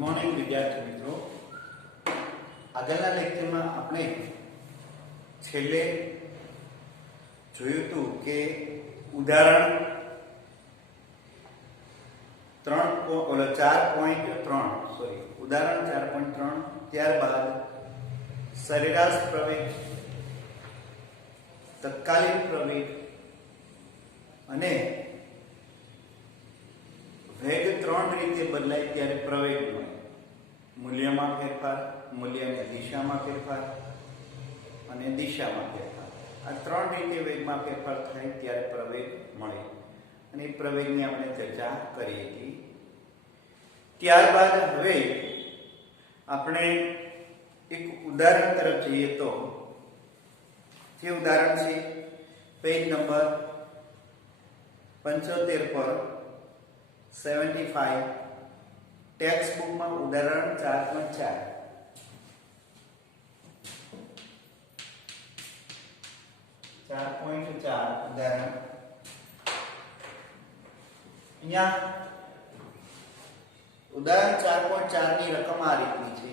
Morning વિદ્યાર્થી મિત્રો, આગળના લેક્ચરમાં આપણે છેલ્લે જોયું હતું કે ઉદાહરણ 4.3 ઉદાહરણ 4.3 ત્યારબાદ સરેરાશ પ્રવેગ, તત્કાલીન પ્રવેગ અને વેગ ત્રણ રીતે બદલાય ત્યારે પ્રવેગ મળે. મૂલ્યમાં ફેરફાર, મૂલ્યની દિશામાં ફેરફાર અને દિશામાં ફેરફાર. આ ત્રણ રીતે વેગમાં ફેરફાર થાય ત્યારે પ્રવેગ મળે અને એ પ્રવેગની આપણે ચર્ચા કરી હતી. ત્યારબાદ હવે આપણે એક ઉદાહરણ તરફ જઈએ તો જે ઉદાહરણ છે પેજ નંબર 75 પર 75 ટેક્સ્ટ બુકમાં ઉદાહરણ 4.4 ઉદાહરણ. અહીંયા ઉદાહરણ 4.4 ની રકમ આ રીતની છે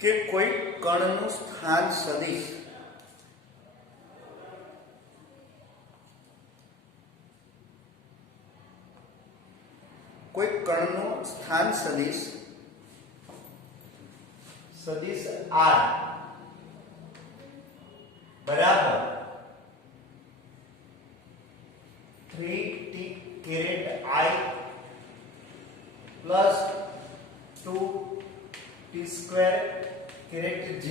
કે કોઈ કણનું સ્થાન સદિશ r બરાબર 3t caret I plus 2t square caret j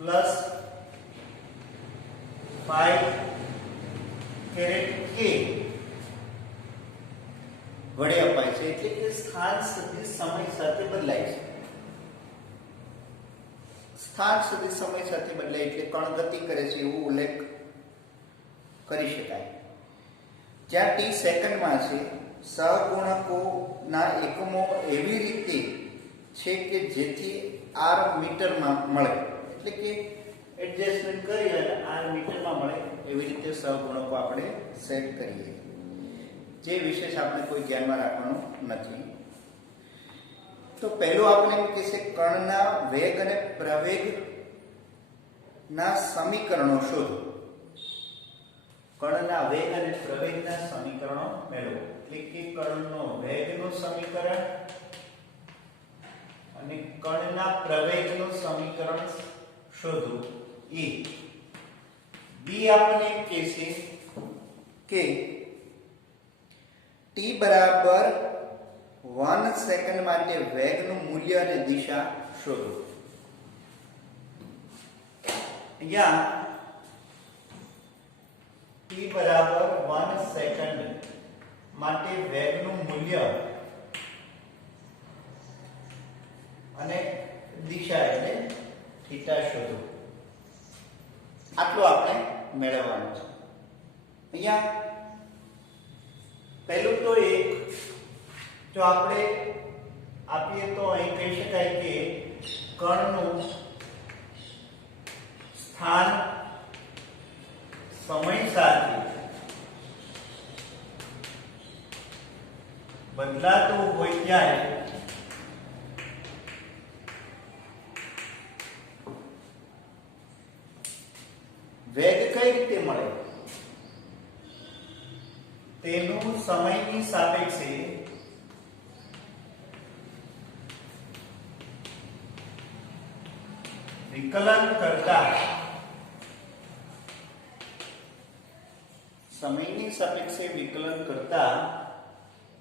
plus 5 caret k વડે અપાય છે. એટલે કે સ્થાન સદિશ સમય સાથે બદલાય છે. સ્થાન સદિશ સમય સાથે બદલાય એટલે કણ ગતિ કરે છે એવું ઉલ્લેખ કરી શકાય. જ્યાં t સેકન્ડમાં છે, સહગુણકોના એકમો એવી રીતે છે કે જેથી r મીટરમાં મળે, એટલે કે એડજસ્ટમેન્ટ કરી અને r મીટરમાં મળે એવી રીતે સહગુણકો આપણે સેટ કરીએ. જે વિશેષ આપણે કોઈ ધ્યાનમાં રાખવાનું નથી. તો પહેલું આપણે એમ કે છે કણના વેગ અને પ્રવેગ ના સમીકરણો શોધો. કણના વેગ અને પ્રવેગના સમીકરણો મેળવો. એટલે કે કણનો વેગનું સમીકરણ અને કણના પ્રવેગનું સમીકરણ શોધો. એ બી આપણને કહે છે કે t બરાબર 1 સેકન્ડ માટે વેગનું મૂલ્ય અને દિશા શોધો. અહીંયા t બરાબર 1 સેકન્ડ માટે વેગનું મૂલ્ય અને દિશા એટલે થીટા શોધો. આટલું આપણે મેળવવાનું છે. અહીંયા પહેલું તો એક જો આપણે આપીએ તો અહીં કહી શકાય કે કણનું સ્થાન સમય સાથે બદલાતું હોય ત્યારે વેગ કઈ રીતે મળે તેનું સમયની સાપેક્ષે વિકલન કરતા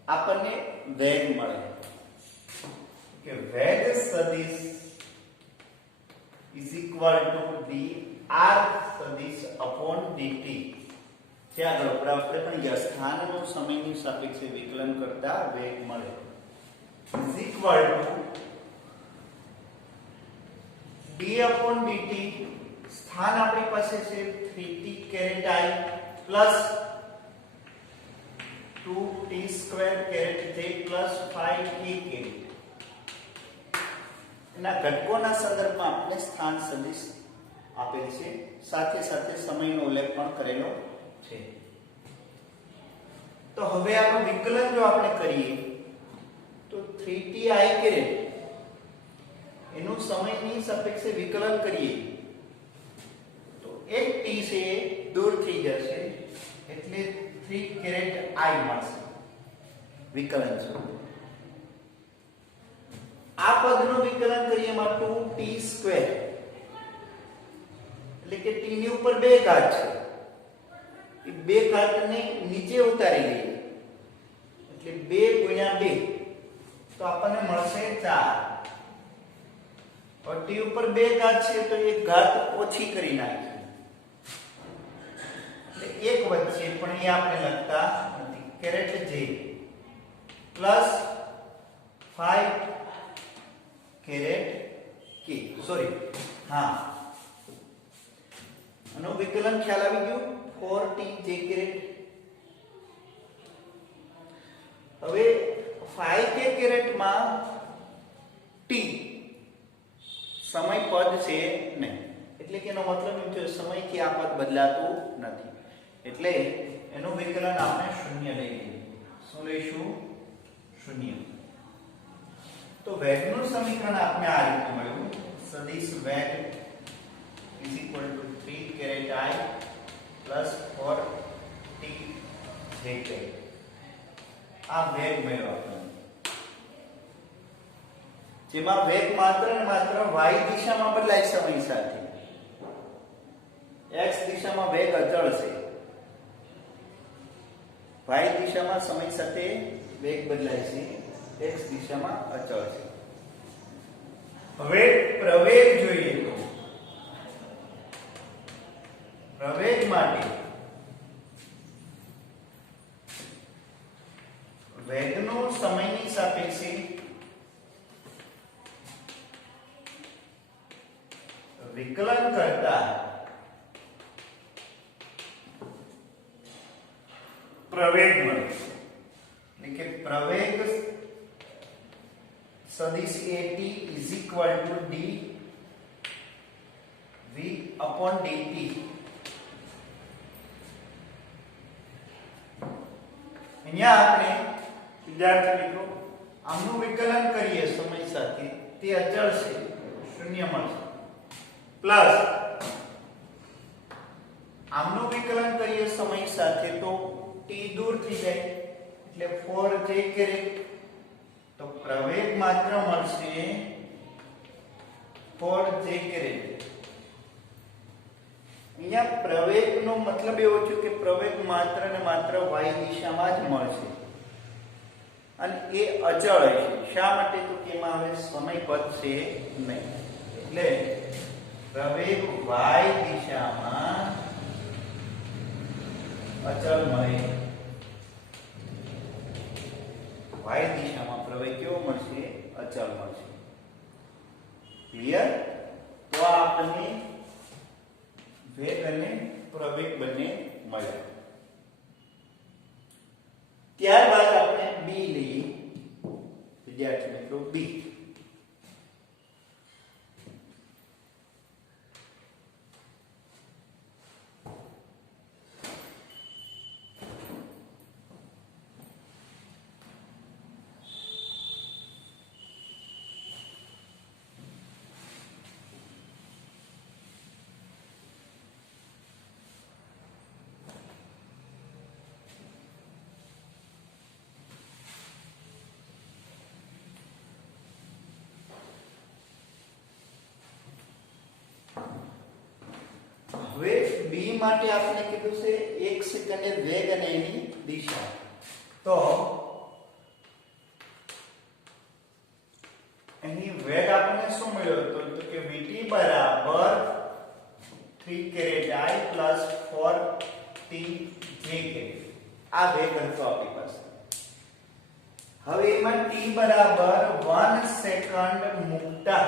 આપણને વેગ મળે. કે વેગ સદિશ is equal to the r સદિશ upon dt. ત્યાં આગળ આપણે પણ સ્થાનનું સમયની સાપેક્ષે વિકલન કરતા વેગ મળે. is equal to d upon dt. સ્થાન આપણી પાસે છે 3t caret I plus 2t square caret j plus 5k caret. એના ઘટકોના સંદર્ભમાં આપણે સ્થાન સદિશ આપેલ છે, સાથે સાથે સમયનો ઉલ્લેખ પણ કરેલો છે. તો હવે આનું વિકલન જો આપણે કરીએ તો 3t I કેરેટ એનું સમયની સાપેક્ષે વિકલન કરીએ તો એક t છે દૂર થઈ જશે એટલે 3 કેરેટ I મળશે વિકલન છે. આ પદનું વિકલન કરીએ એમાં 2t સ્ક્વેર એટલે કે t ની ઉપર 2 ઘાત છે એ 2 ઘાતને નીચે ઉતારી લઈએ એટલે 2 ગુણ્યા 2 તો આપણને મળશે 4 और t ઉપર 2 ઘાત છે તો એક ઘાત ઓછી કરી નાખીએ એટલે એક વચ્ચે પણ એ આપણે લખતા નથી caret j plus 5 caret k sorry હા આનું વિકલન ખ્યાલ આવી ગયું 4t j કેરેટ. હવે 5k કેરેટ માં t સમય પદ છે નહીં એટલે કે એનો મતલબ એમ છે સમયથી આ પદ બદલાતું નથી એટલે એનું વિકલન આપણે 0 લઈ લઈએ. શું લઈશું? 0. તો વેગનું સમીકરણ આપણે આ રીતે મળ્યું સદિશ વેગ = 3 caret I plus 4t j caret. આ વેગ મળ્યો આપણને જેમાં વેગ માત્ર ને માત્ર y દિશામાં બદલાય સમય સાથે. x દિશામાં વેગ અચળ છે, y દિશામાં સમય સાથે વેગ બદલાય છે, x દિશામાં અચળ છે. હવે પ્રવેગ જોઈએ તો પ્રવેગ માટે વેગનું સમયની સાપેક્ષે વિકલન કરતા પ્રવેગ મળે એટલે કે પ્રવેગ સદિશ at = d v/dt. અહીંયા આપણે વિદ્યાર્થી મિત્રો આમનું વિકલન કરીએ સમય સાથે તે અચળ છે 0 મળશે પ્લસ આમનું વિકલન કરીએ સમય સાથે તો t દૂર થઈ જાય એટલે 4j કેરેટ તો પ્રવેગ માત્ર મળશે 4j કેરેટ. અહીંયા પ્રવેગનો મતલબ એવો છે કે પ્રવેગ માત્ર ને માત્ર y દિશામાં જ મળશે અને એ અચળ છે. શા માટે? તો કે એમાં હવે સમય પદ છે નહીં એટલે પ્રવેગ y દિશામાં અચળ મળે. y દિશામાં પ્રવેગ કેવો મળશે? અચળ મળશે. ક્લિયર? તો આપણને વેગ અને પ્રવેગ બંને મળ્યા. ત્યારબાદ આપણે b લઈએ વિદ્યાર્થી મિત્રો. b હવે b માટે આપણે કીધું છે 1 સેકન્ડે વેગ અને એની દિશા. તો અહીં વેગ આપણને શું મળ્યો હતો? તો કે vt બરાબર 3 caret I plus 4t j caret. આ વેગ હતો આપણી પાસે. હવે એમાં t બરાબર 1 સેકન્ડ મૂકતા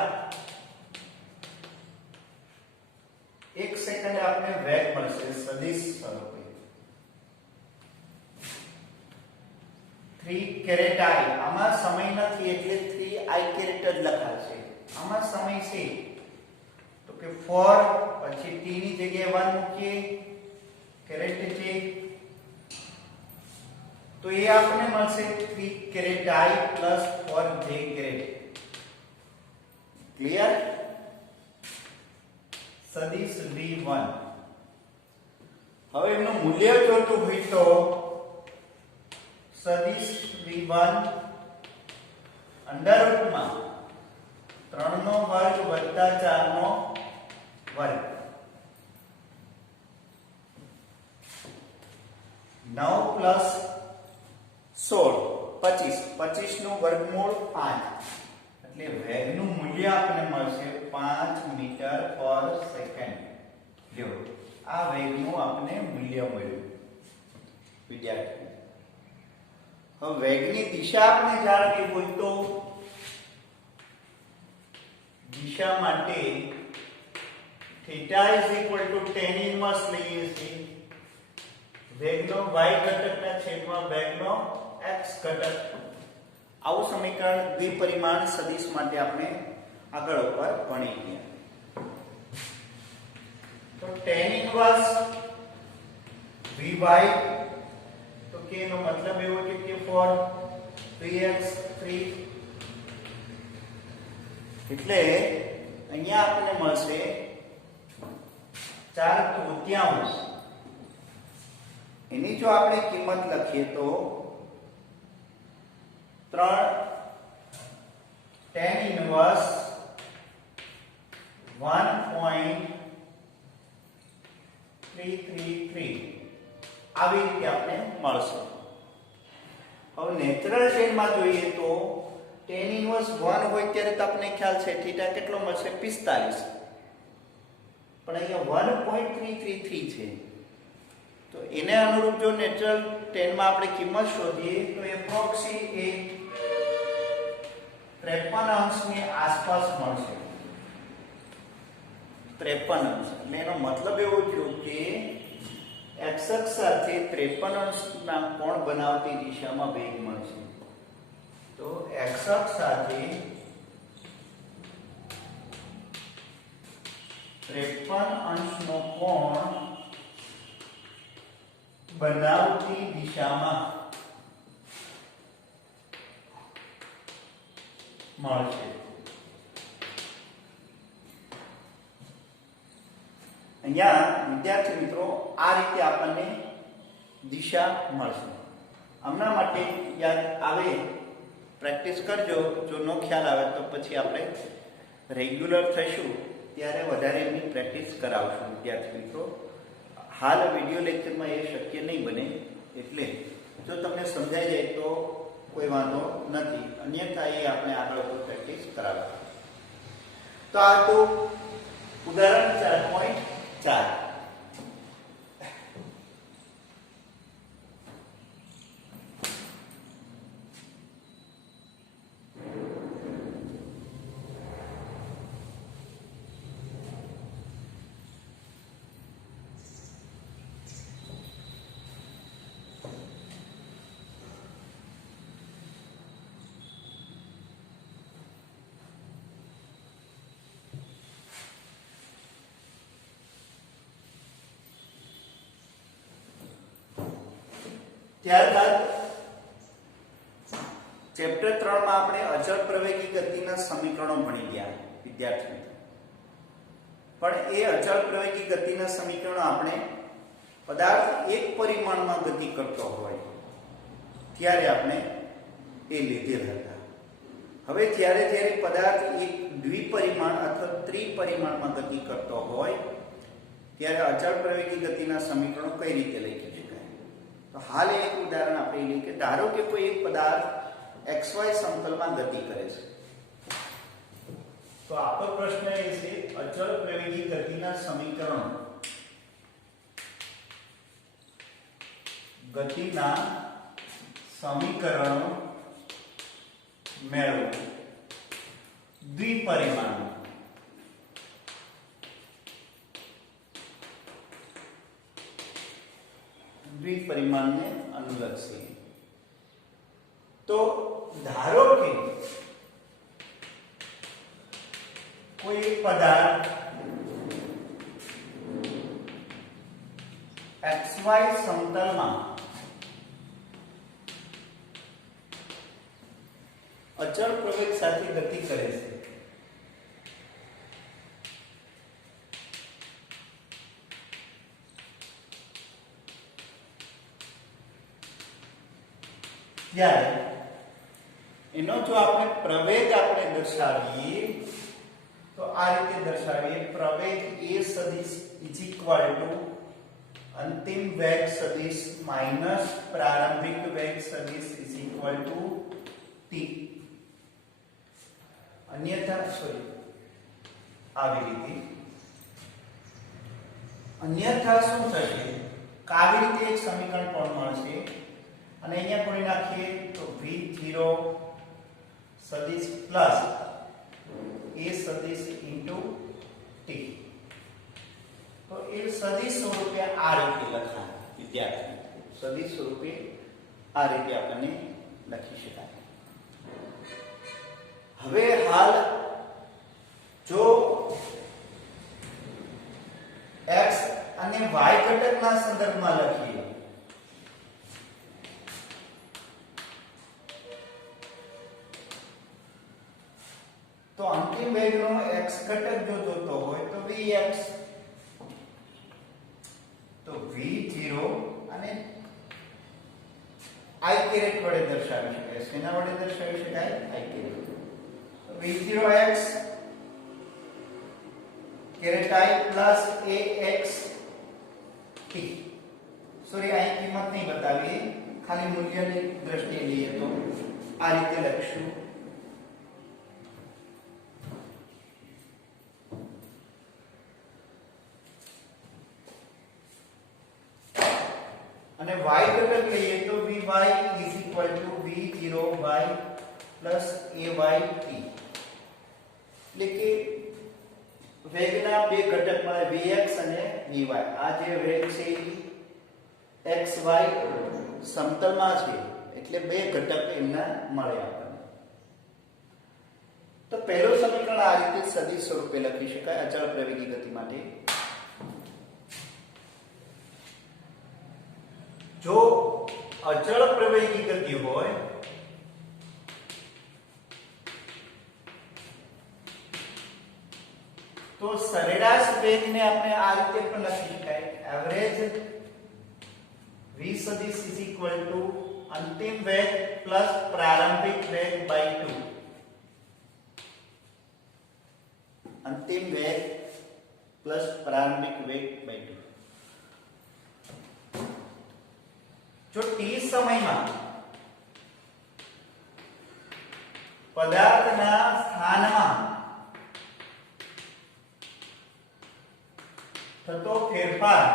1 સેકન્ડે આપણે વેગ મળશે સદિશ સ્વરૂપે 3 કેરેટ I. આમાં સમય નથી એટલે 3i કેરેટ જ લખાશે. આમાં સમય છે તો કે 4 પછી t ની જગ્યાએ 1 મૂકીએ કેરેટ j તો એ આપણને મળશે 3 caret I plus 4j caret. Clear? સદિશ V1. હવે એનું મૂલ્ય જોતું હોય તો સદિશ V1 અંડર રૂટમાં 3 નો વર્ગ વત્તા 4 નો વર્ગ 9 પ્લસ 16 25 નું વર્ગમૂળ 5 એટલે વેગનું મૂલ્ય આપણને મળશે 5 મીટર પર સેકન્ડ. જો આ વેગનું આપણને મૂલ્ય મળ્યું વિદ્યાર્થી. હવે વેગની દિશા આપણે જાણવી હોય તો દિશા માટે θ tan ઇન્વર્સ લઈએ છીએ. વેગનો y ઘટકના છેદમાં વેગનો x ઘટક. આવું સમીકરણ દ્વિપરિમાણ સદિશ માટે આપણે આગળ ઉપર ભણી ગયા. તો tan ઇન્વર્સ vy તો કે નો મતલબ એવો છે કે for 3x 3 એટલે અહીંયા આપણને મળશે 4/3. એની જો આપણે કિંમત લખીએ તો 3 tan ઇન્વર્સ 1.333 આવી રીતે આપણે મળશે. હવે નેચરલ ટેનમાં જોઈએ તો tan ઇન્વર્સ 1 હોય ત્યારે તો આપણે ખ્યાલ છે થીટા કેટલો મળશે 45. પણ અહીંયા 1.333 છે તો એને અનુરૂપ જો નેચરલ ટેનમાં આપણે કિંમત શોધીએ તો એપ્રોક્સી એ 53 અંશની આસપાસ મળશે. 53 અંશ એટલે એનો મતલબ એવો થયો કે x અક્ષ સાથે 53 અંશના કોણ બનાવતી દિશામાં વેગ મળશે. તો x અક્ષ સાથે 53 અંશનો કોણ બનાવતી દિશામાં મળશે. અહીંયા વિદ્યાર્થી મિત્રો આ રીતે આપણને દિશા મળશે. હમણાં માટે યાદ આવે પ્રેક્ટિસ કરજો. જો નો ખ્યાલ આવે તો પછી આપણે રેગ્યુલર થઈશું ત્યારે વધારે એની પ્રેક્ટિસ કરાવશું વિદ્યાર્થી મિત્રો. હાલ વિડિયો લેક્ચરમાં એ શક્ય નહીં બને એટલે જો તમને સમજાઈ જાય તો કોઈ વાંધો નથી, અન્યથા એ આપણે આગળ પ્રેક્ટિસ કરાવશું. તો આ તો ઉદાહરણ 4.4. ત્યારબાદ ચેપ્ટર 3 માં આપણે અચળ પ્રવેગી ગતિના સમીકરણો ભણી ગયા વિદ્યાર્થી મિત્રો. પણ એ અચળ પ્રવેગી ગતિના સમીકરણો આપણે પદાર્થ એક પરિમાણમાં ગતિ કરતો હોય ત્યારે આપણે એ લીધેલ હતા. હવે જ્યારે પદાર્થ એક દ્વિપરિમાણ અથવા ત્રિપરિમાણમાં ગતિ કરતો હોય ત્યારે અચળ પ્રવેગી ગતિના સમીકરણો કઈ રીતે લખી શકાય? તો હાલ એક ઉદાહરણ આપણે લઈએ કે ધારો કે કોઈ એક પદાર્થ xy સમતલમાં ગતિ કરે છે. તો આપણો પ્રશ્ન એ છે અચળ પ્રવેગી ગતિના સમીકરણો મેળવો દ્વિપરિમાણ. દ્વિપરિમાણને અનુલક્ષી. તો ધારો કે કોઈ એક પદાર્થ xy સમતલમાં અચળ પ્રવેગ સાથે ગતિ કરે છે ત્યારે એનો જો આપણે પ્રવેગ આપણે દર્શાવીએ તો આ રીતે દર્શાવીએ પ્રવેગ a સદિશ ઇઝ ઇક્વલ ટુ અંતિમ વેગ સદિશ માઈનસ પ્રારંભિક વેગ સદિશ ઇઝ ઇક્વલ ટુ t અન્યથા આવી રીતે અન્યથા શું થશે આવી રીતે એક સમીકરણ પણ મળશે અને અહીંયા કોણી નાખીએ તો v0 સદિશ પ્લસ a સદિશ ઇન્ટુ t તો એ સદિશ સ્વરૂપે આ રીતે લખાય વિદ્યાર્થી સદિશ સ્વરૂપે આ રીતે આપણને લખી શકાય હવે હાલ જો x અને y ઘટકના સંદર્ભમાં લખીએ તો અંતિમ વેગનો x ઘટક જો જોતો હોય તો vx તો v0 અને i કેરેટ વડે દર્શાવી શકાય શેના વડે દર્શાવી શકાય i caret v0x caret i plus ax t sorry અહીં કિંમત નહીં બતાવી ખાલી મૂલ્યની દ્રષ્ટિએ લઈએ તો આ રીતે લખશું અને y ઘટક લઈએ તો vy is equal to v0y plus ayt એટલે કે વેગના બે ઘટક મળે vx અને vy આ જે વેગ છે xy સમતલમાં છે એટલે બે ઘટક એમના મળે આપણને તો પહેલો સમીકરણ આ રીતે સદિશ સ્વરૂપે લખી શકાય અચળ પ્રવેગી ગતિ માટે જો અચળ પ્રવેગી ગતિ હોય તો સરેરાશ વેગને આપણે આ રીતે પણ લખી શકાય એવરેજ v સદિશ ઇઝ ઇક્વલ ટુ અંતિમ વેગ પ્લસ પ્રારંભિક વેગ બાય 2 અંતિમ વેગ પ્લસ પ્રારંભિક વેગ બાય 2 જો t સમયમાં પદાર્થના સ્થાનમાં થતો ફેરફાર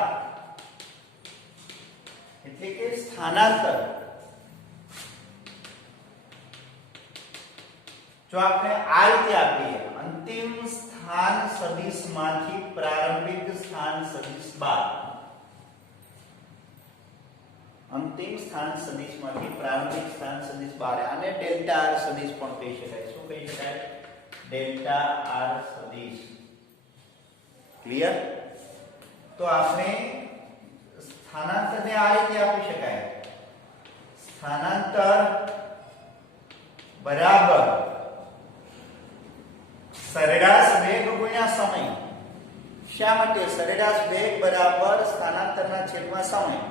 એટલે કે સ્થાનાંતર જો આપણે આ રીતે આપીએ અંતિમ સ્થાન સદિશમાંથી પ્રારંભિક સ્થાન સદિશ બાદ અંતિમ સ્થાન સદિશમાંથી પ્રારંભિક સ્થાન સદિશ બાદ આને ડેલ્ટા r સદિશ પણ કહી શકાય શું કહી શકાય ડેલ્ટા r સદિશ ક્લિયર તો આપણે સ્થાનાંતરને આ રીતે આપી શકાય સ્થાનાંતર બરાબર સરેરાશ વેગ ગુણ્યા સમય શા માટે સરેરાશ વેગ બરાબર સ્થાનાંતરના છેદમાં સમય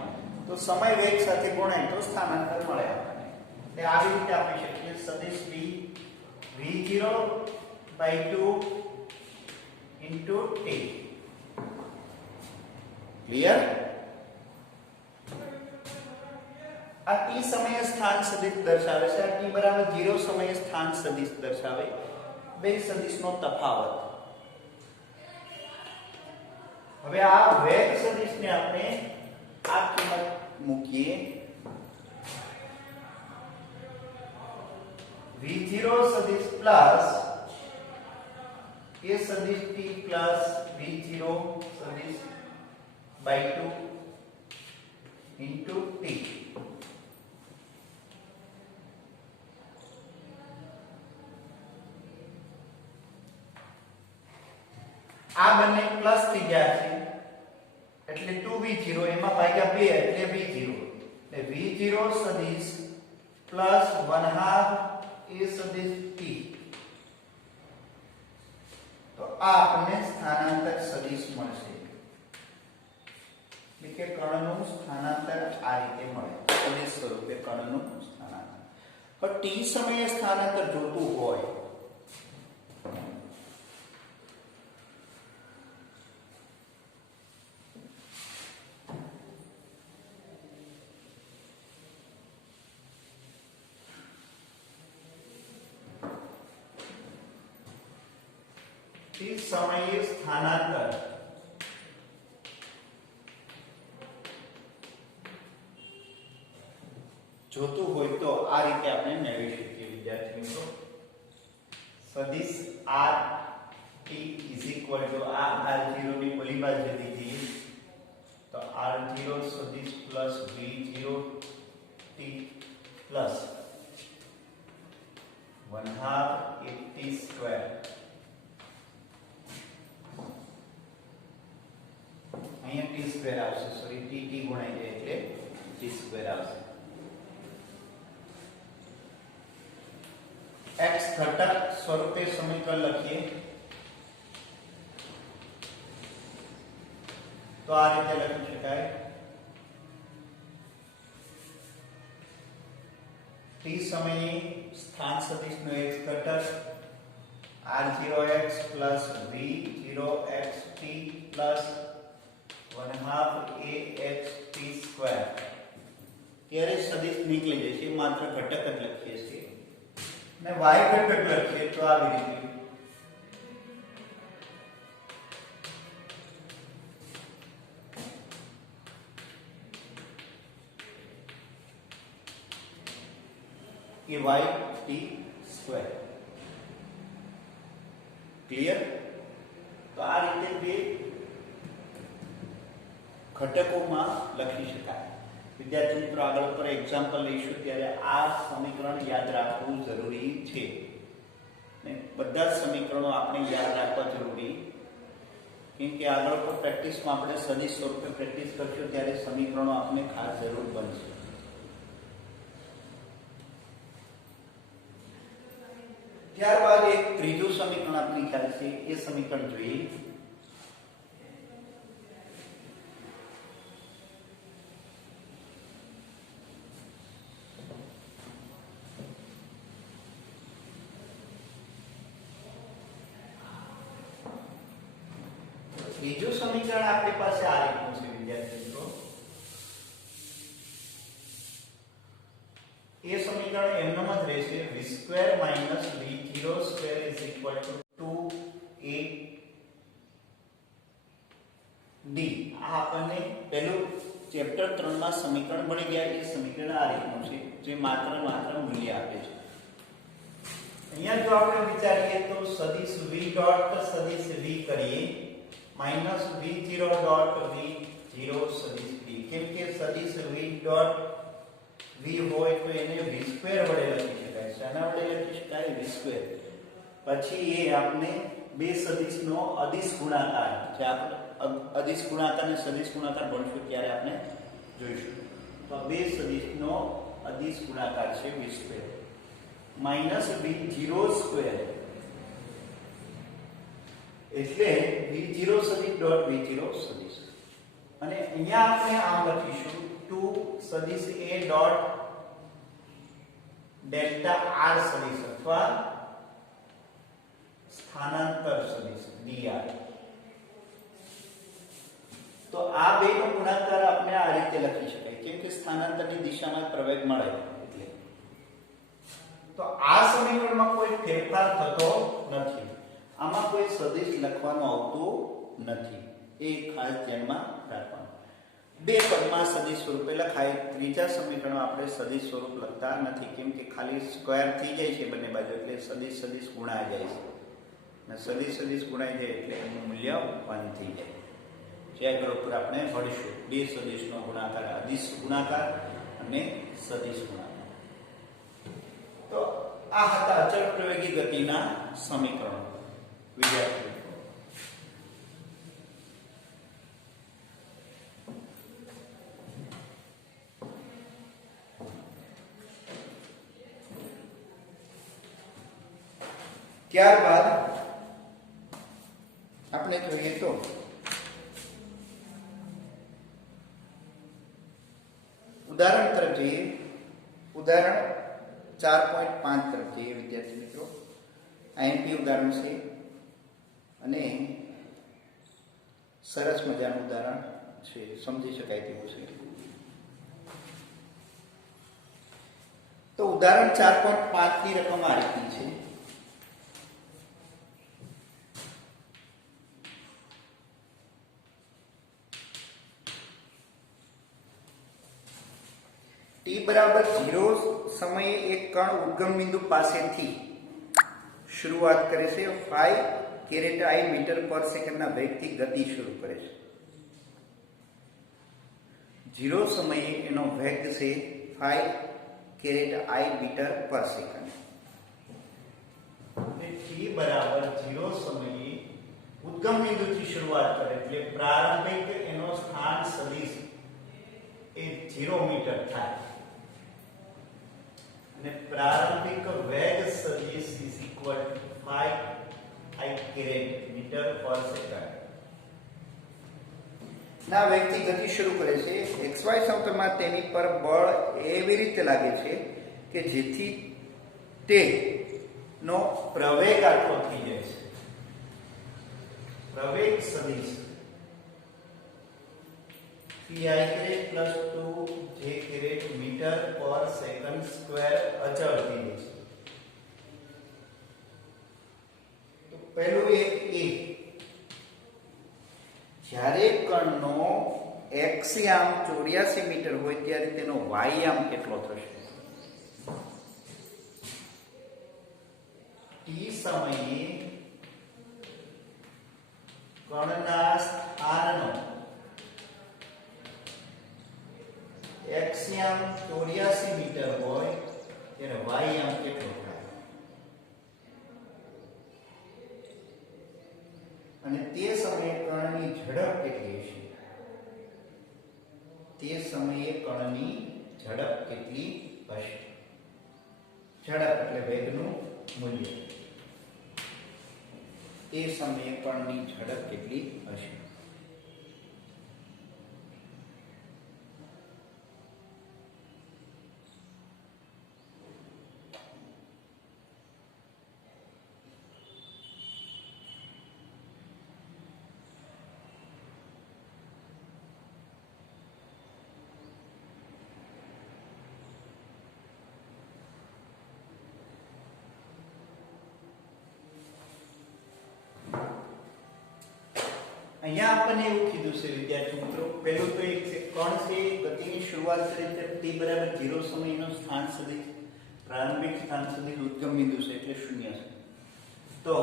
તો સમય વેગ સાથે ગુણાય તો સ્થાનાંતર મળે આપણને એટલે આવી રીતે આપી શકીએ સદિશ v v0/2 into t clear આ t સમયે સ્થાન સદિશ દર્શાવે છે આ t બરાબર 0 સમયે સ્થાન સદિશ દર્શાવે બે સદિશનો તફાવત હવે આ વેગ સદિશને આપણે આ કિંમત મૂકીએ v0 સદિશ પ્લસ a સદિશ t પ્લસ v0 સદિશ by 2 into t આ બંને પ્લસ થઈ ગયા છે એટલે 2v0 એમાં ભાગ્યા 2 એટલે v0 એટલે v0 સદિશ પ્લસ 1/2 a સદિશ t, તો આ આપણને સ્થાનાંતર સદિશ મળશે, એટલે કે કણનું સ્થાનાંતર આ રીતે મળે, સદિશ સ્વરૂપે કણનું સ્થાનાંતર. પણ t સમયે સ્થાનાંતર જોતું હોય સમયે સ્થાનાંતર જોતું હોય તો આ રીતે આપણે મેળવી શકીએ વિદ્યાર્થી મિત્રો. સદિશ r t આ r0 ની ઓલી બાજુ લીધી તો r0 સદિશ plus v0 t plus 1/2 t square. અહીંયા t સ્ક્વેર આવશે, સોરી t ગુણાઈ જાય એટલે t સ્ક્વેર આવશે. x ઘટક સ્વરૂપે સમીકરણ લખીએ તો આ રીતે લખી શકાય. t સમયે સ્થાન સદિશનો x ઘટક r0x plus v0xt plus 1/2 axt square. ત્યારે સદિશ નીકળી જશે, માત્ર ઘટક જ લખીએ છીએ ને y ઘટક લખીએ તો આવી રીતે કે yt સ્ક્વેર. ક્લિયર? તો આ રીતે બે ઘટકોમાં લખી શકાય. વિદ્યાર્થી મિત્રો આગળ પર એક્ઝામ્પલ લઈશું ત્યારે આ સમીકરણ યાદ રાખવું જરૂરી છે ને બધા જ સમીકરણો આપણે યાદ રાખવા જરૂરી, કેમ કે આગળ પર પ્રેક્ટિસમાં આપણે સદિશ સ્વરૂપે પ્રેક્ટિસ કરશું ત્યારે સમીકરણો આપણે ખાસ જરૂર બનશે. ત્યારબાદ એક ત્રીજું સમીકરણ આપણી ખ્યાલ છે, એ સમીકરણ જોઈએ. ત્રીજું સમીકરણ આપણી પાસે આ રીતનું છે વિદ્યાર્થી મિત્રો. એ સમીકરણ એમનેમ જ રહેશે, v² - v0² = 2ad. આ આપણને પહેલું ચેપ્ટર 3 માં સમીકરણ મળી ગયા. એ સમીકરણ આ રીતનું છે જે માત્ર મૂલ્ય આપે છે. અહીંયા જો આપણે વિચારીએ તો સદિશ v ડોટ સદિશ v કરીએ માઈનસ v0 ડોટ v0 સદિશ v, કેમ કે સદિશ v ડોટ v હોય તો એને v² વડે લખી શકાય. શાના વડે લખી શકાય? v². પછી એ આપણે બે સદિશનો અદિશ ગુણાકાર, જે આપણે અદિશ ગુણાકાર અને સદિશ ગુણાકાર ભણશું ત્યારે આપણે જોઈશું. તો બે સદિશનો અદિશ ગુણાકાર છે v² માઈનસ v0², એટલે v0 સદિશ ડોટ v0 સદિશ. અને અહીંયા આપણે આમ લખીશું 2 સદિશ a ડોટ ડેલ્ટા r સદિશ અથવા સ્થાનાંતર સદિશ dr. તો આ બેનો ગુણાકાર આપણે આ રીતે લખી શકાય, કેમ કે સ્થાનાંતરની દિશામાં પ્રવેગ મળે એટલે. તો આ સમીકરણમાં કોઈ ફેરફાર થતો નથી, આમાં કોઈ સદિશ લખવાનું આવતું નથી, એ ખાસ ધ્યાનમાં રાખવાનું. બે પદમાં સદિશ સ્વરૂપે લખાય. ત્રીજા સમીકરણમાં આપણે સદિશ સ્વરૂપ લખતા નથી, કેમ કે ખાલી સ્ક્વેર થઈ જાય છે બંને બાજુ, એટલે સદિશ ગુણાઈ જાય છે અને સદિશ ગુણાઈ જાય એટલે એનું મૂલ્ય 1 થઈ જાય. જે આગળ ઉપર આપણે ભણીશું બે સદિશનો ગુણાકાર, અદિશ ગુણાકાર અને સદિશ ગુણાકાર. તો આ હતા અચળ પ્રવેગી ગતિના સમીકરણો વિદ્યાર્થીઓ. ત્યારબાદ આપણે જોઈએ તો ઉદાહરણ તરફ જઈએ. ઉદાહરણ 4.5 તરફ જઈએ વિદ્યાર્થી મિત્રો. આઈએમપી ઉદાહરણ છે અને સરસ મજાનું ઉદાહરણ છે, સમજી શકાય તેવું છે. તો ઉદાહરણ 4.5 ની રકમ આ રીતની છે. t બરાબર 0 સમયે એક કણ ઉદ્ગમ બિંદુ પાસેથી શરૂઆત કરે છે. 5 કેરેટ I મીટર પર સેકન્ડના વેગથી ગતિ શરૂ કરે છે. 0 સમયે એનો વેગ છે 5 કેરેટ I મીટર પર સેકન્ડ. t બરાબર 0 સમયે ઉદ્ગમ બિંદુથી શરૂઆત કરે એટલે પ્રારંભિક એનો સ્થાન સદિશ એ 0 મીટર થાય અને પ્રારંભિક વેગ સદિશ is equal to 5 I caret metre પર સેકન્ડ ના વેગથી ગતિ શરૂ કરે છે. xy સમતલમાં તેની પર બળ એવી રીતે લાગે છે કે જેથી તે નો પ્રવેગ આટલો થઈ જાય છે. પ્રવેગ સદિશ 3I caret plus 2J caret metre પર સેકન્ડ સ્ક્વેર અચળ થઈ જાય છે. તો પહેલું એક એ જ્યારે કણનો x યામ 84 મીટર હોય ત્યારે તેનો y યામ કેટલો થશે? t સમયે કણના સ્થાનનો x યામ 84 મીટર હોય ત્યારે y યામ કેટલો થાય? અને તે સમયે કણની ઝડપ કેટલી હશે? તે સમયે કણની ઝડપ કેટલી હશે? ઝડપ એટલે વેગનું મૂલ્ય. તે સમયે કણની ઝડપ કેટલી હશે? અહીંયા આપણને એવું કીધું છે વિદ્યાર્થી મિત્રો, પહેલું તો એક છે કણ છે ગતિની શરૂઆત કરી ત્યારે t બરાબર 0 સમયનો સ્થાન સદિશ પ્રારંભિક સ્થાન સદિશ ઉદ્ગમ બિંદુ છે એટલે 0 છે. તો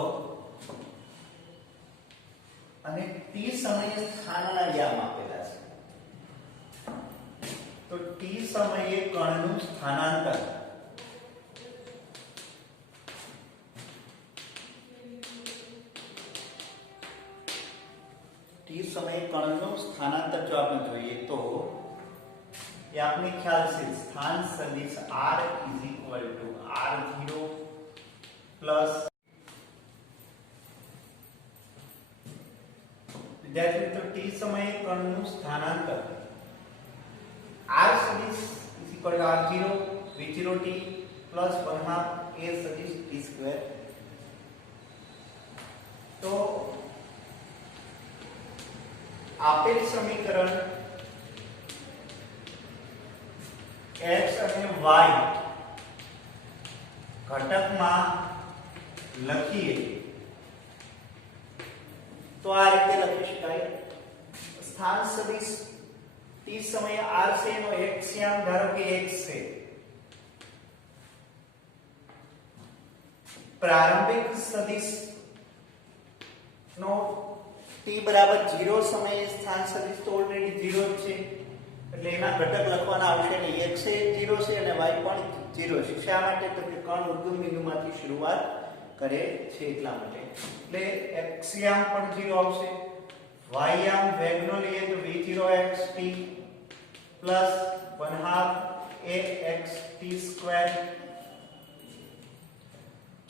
અને t સમયે સ્થાનના યામ આપેલા છે. તો t સમયે કણનું સ્થાનાંતર t સમયે કણનું સ્થાનાંતર જો આપણે જોઈએ તો એ આપણે ખ્યાલ છે સ્થાન સદિશ r is equal two r0 plus વિદ્યાર્થી મિત્રો t સમયે કણનું સ્થાનાંતર r સદિશ is equal two r0 v0t plus 1/2 a સદિશ t સ્ક્વેર. તો આપેલ સમીકરણ x અને y ઘટકમાં લખીએ તો આ રીતે લખી શકાય. સ્થાન સદિશ t સમયે r છે એનો x યામ ધારો કે x છે. પ્રારંભિક સદિશ નો t બરાબર 0 સમયે સ્થાન સદિશ તો ઓલરેડી 0 જ છે એટલે એના ઘટક લખવાના આવશે નહીં. x એ 0 છે અને y પણ 0 છે. શા માટે? તો કે કણ ઉદ્ગમ બિંદુમાંથી શરૂઆત કરે છે એટલા માટે. એટલે x યામ પણ 0 આવશે. y યામ વેગનો લઈએ તો v0xt પ્લસ 1/2 axt સ્ક્વેર.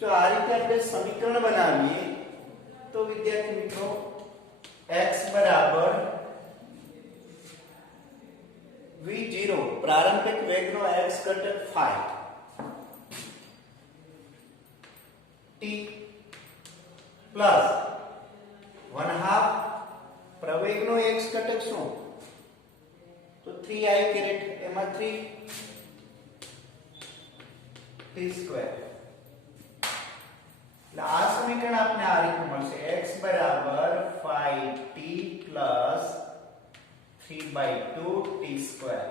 જો આ રીતે આપણે સમીકરણ બનાવીએ તો વિદ્યાર્થી મિત્રો x બરાબર v0 પ્રારંભિક વેગનો x ઘટક 5 t પ્લસ 1/2 પ્રવેગનો x ઘટક શું તો 3i કેરેટ એમાં 3 t સ્ક્વેર એટલે આ સમીકરણ આપણે આ રીતે મળશે x બરાબર 5t પ્લસ 3/2 t સ્ક્વેર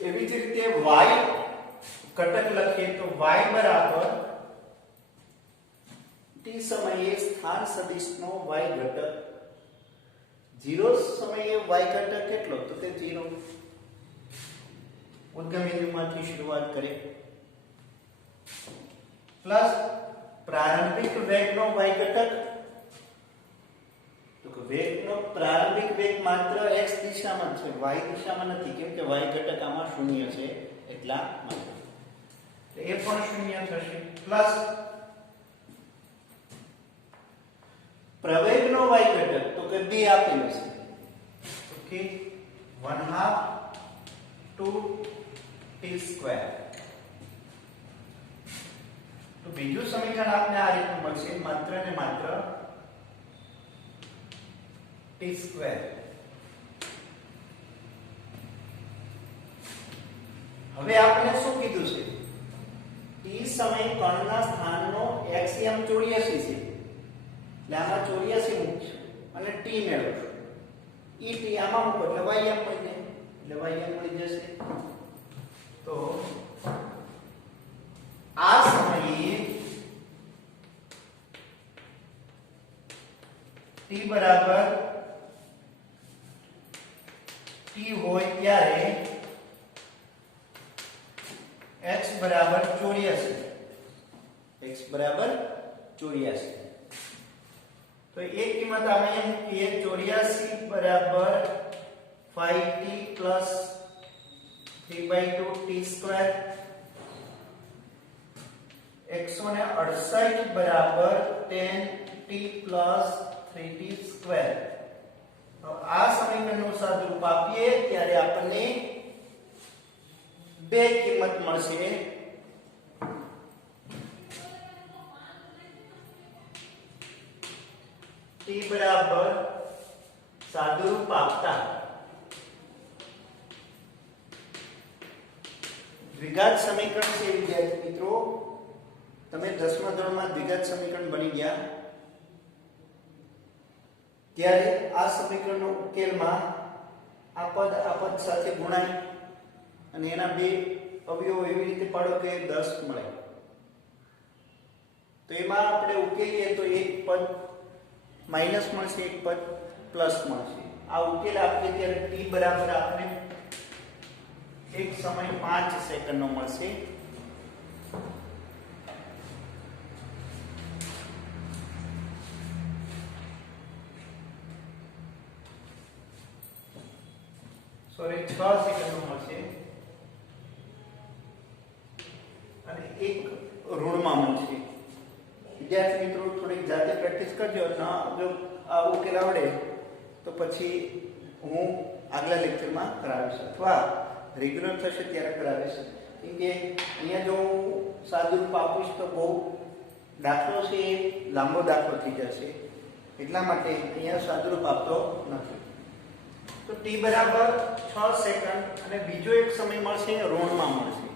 એવી જ રીતે y ઘટક લખીએ તો y બરાબર t સમયે સ્થાન સદિશનો y ઘટક 0 સમયે y ઘટક કેટલો તો તે 0 ઉદ્ગમ બિંદુમાંથી શરૂઆત કરીએ પ્લસ પ્રારંભિક વેગનો y ઘટક તો કે વેગનો પ્રારંભિક વેગ માત્ર x દિશામાં છે y દિશામાં નથી કેમ કે y ઘટક આમાં શૂન્ય છે એટલા માટે એ પણ શૂન્ય થશે પ્લસ પ્રવેગનો y ઘટક તો કે 2 આપેલો છે ઓકે 1/2 2t સ્ક્વેર તો બીજું સમીકરણ આપણે આ રીતનું મળશે માત્ર ને માત્ર t સ્ક્વેર હવે આપણે શું કીધું છે t સમય કણના સ્થાનનો x m 84 છે એટલે આમાં 84 મૂકશું અને t મેળવશું e t આમાં મૂકો એટલે y m મળી જાય એટલે y m મળી જશે તો આ સમયે t બરાબર t હોય ત્યારે x બરાબર 84 x બરાબર 84 તો એક કિંમત આપણે મૂકીએ 84 બરાબર 5t પ્લસ 3/2 t સ્ક્વેર 168 બરાબર 10t પ્લસ 3t સ્ક્વેર તો આ સમીકરણનું સાદુરૂપ આપીએ ત્યારે આપણને બે કિંમત મળશે t બરાબર સાદુરૂપ આપતા દ્વિઘાત સમીકરણ છે વિદ્યાર્થી મિત્રો તમે 10મા ધોરણમાં દ્વિઘાત સમીકરણ ભણી ગયા ત્યારે આ સમીકરણનો ઉકેલમાં આ પદ સાથે ગુણાય અને એના બે અવયવો એવી રીતે પાડો કે 10 મળે તો એમાં આપણે ઉકેલીએ તો એક પદ માઈનસ મળશે એક પદ પ્લસ મળશે આ ઉકેલ આપીએ ત્યારે t બરાબર આપણે એક સમય 5 સેકન્ડનો મળશે સોરી 6 સેકન્ડનો મળશે અને એક ઋણમાં મળશે વિદ્યાર્થી મિત્રો થોડીક જાતે પ્રેક્ટિસ કરજો ના જો આ ઉકેલ આવડે તો પછી હું આગલા લેક્ચરમાં કરાવીશ અથવા રેગ્યુલર થશે ત્યારે કરાવીશ કેમ કે અહીંયા જો હું સાદુરૂપ આપીશ તો બહુ દાખલો છે એ લાંબો દાખલો થઈ જશે એટલા માટે અહીંયા સાદુરૂપ આપતો નથી તો t બરાબર 6 સેકન્ડ અને બીજો એક સમય મળશે ઋણમાં મળશે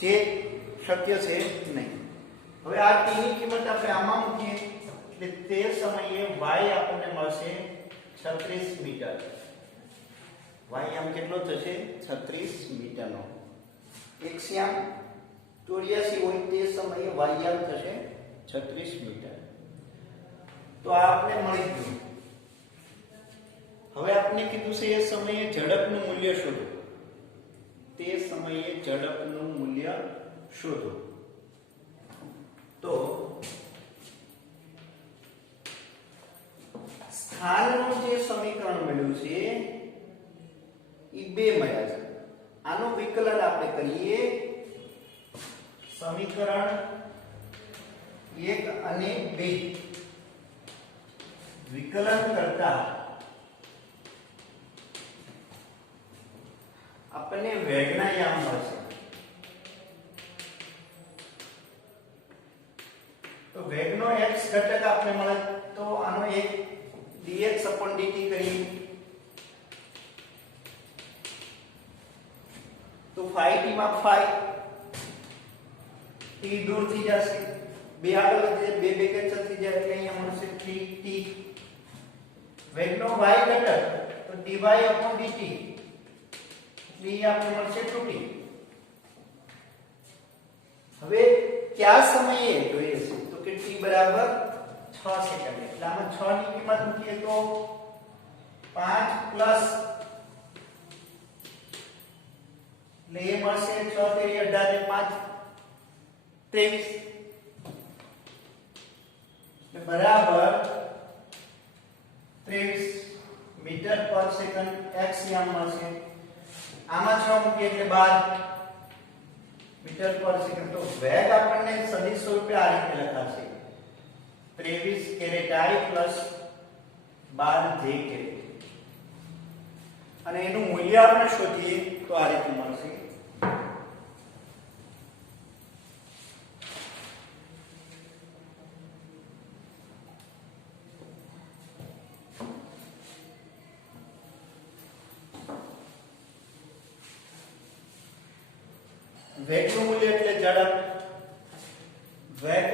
જે શક્ય છે નહીં હવે આ t ની કિંમત આપણે આમાં મૂકીએ એટલે તે સમયે y આપણને મળશે 36 મીટર y આમ કેટલો થશે 36 મીટરનો x આમ 84 હોય તે સમયે y આમ થશે 36 મીટર તો આ આપણે મળી ગયું હવે આપણે કીધું છે એ સમયે ઝડપનું મૂલ્ય શોધો તે સમયે ઝડપનું મૂલ્ય શોધો તો સ્થાનનું જે સમીકરણ મળ્યું છે એ બે મળ્યા છે આનું વિકલન આપણે કરીએ સમીકરણ 1 અને 2 વિકલન કરતા આપણને વેગના યામ મળશે. તો વેગનો x ઘટક આપણે મળે તો આનો એક dx/dt કરીએ તો phi t માં phi t દૂર થઈ જશે, બે આગળ વધે બે કેન્સલ થઈ જાય એટલે અહીંયા મળશે 3t. વેગનો y ઘટક તો dy/dt એટલે આપણે મળશે 2t. હવે કયા સમયે જોઈએ છે તો કે t બરાબર 6 સેકન્ડ. એટલે આમાં 6 ની કિંમત મૂકીએ તો 5 પ્લસ એટલે એ મળશે 6 તેરી 18 ને 5 23 એટલે બરાબર 23 મીટર પર સેકન્ડ x યામ મળશે. આમાં 6 મૂકીએ એટલે 12 મીટર પર સેકન્ડ. તો વેગ આપણને સદિશ સ્વરૂપે આ રીતે લખાશે 23 caret i plus 12 j caret. અને એનું મૂલ્ય આપણે શોધીએ તો આ રીતે મળશે. વેગનું મૂલ્ય એટલે ઝડપ. વેગ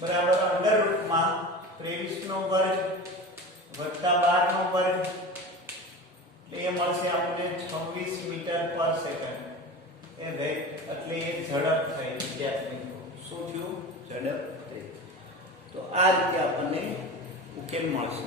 બરાબર અંડર રૂટમાં 23 નો વર્ગ વત્તા 12 નો વર્ગ એટલે એ મળશે આપણને 26 મીટર પર સેકન્ડ. એ વેગ એટલે એ ઝડપ થઈ. વિદ્યાર્થી મિત્રો શું થયું? ઝડપ થઈ. તો આ રીતે આપણને ઉકેલ મળશે.